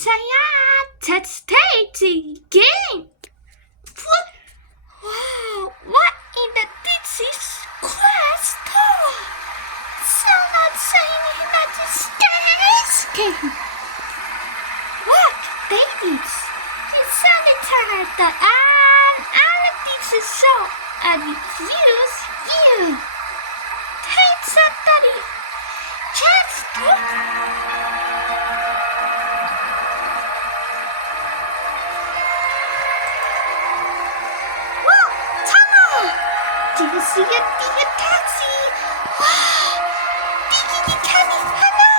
tired. Let's stay again. Wow, what in the disease crystal? So not saying that it's escape. Look, babies. You sounded tired that all of this is so abuse you. Take somebody. Just do you see a taxi? Wow! Diggy candy hana!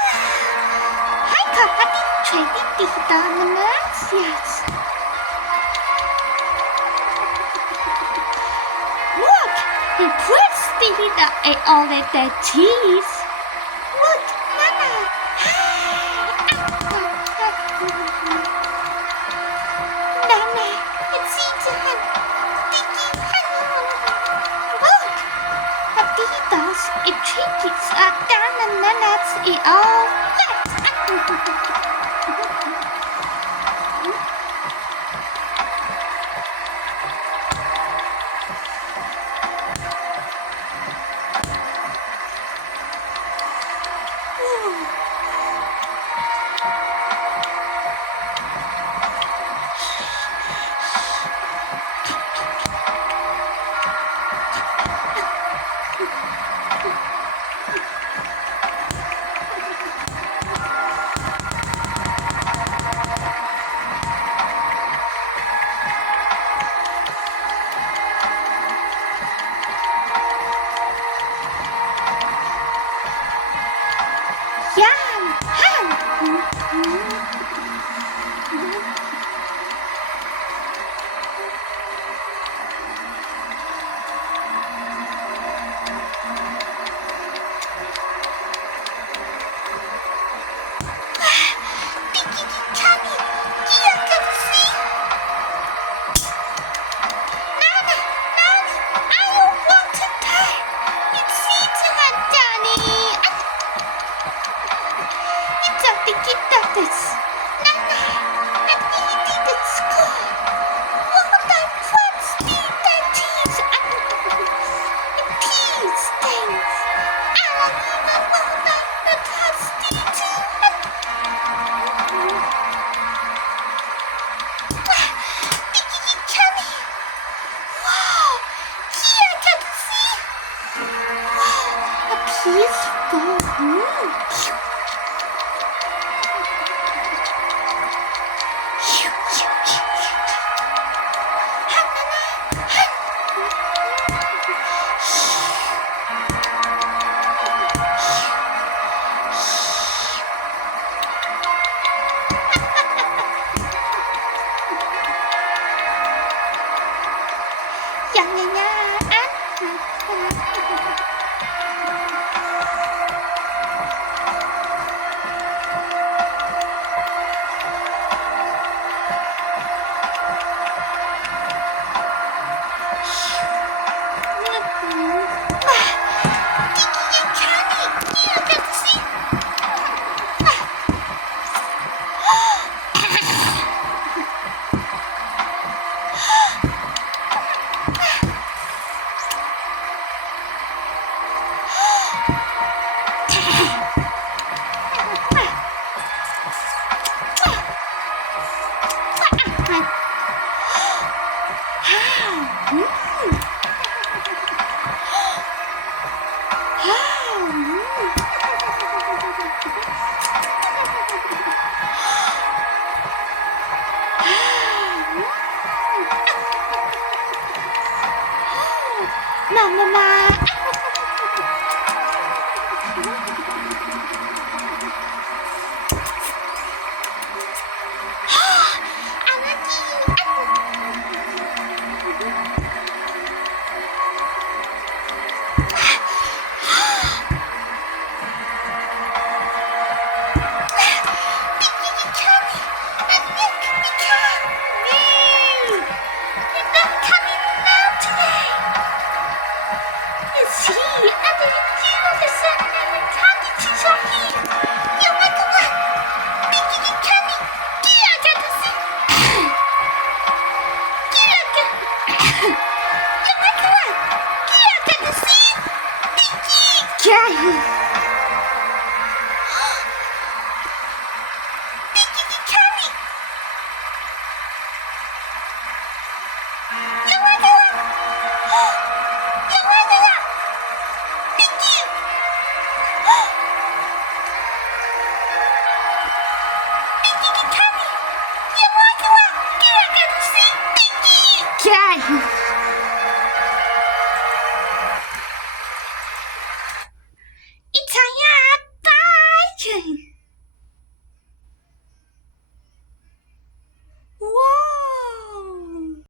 Hi, Kahati. Trading dito naman. Yes. Look! The breastfeeding all of that cheese. Look, Mama. Nana, it's eating. Diggy honey. Look! Adidas, it triggers down and nuts it all wet. Yum! Peaceful.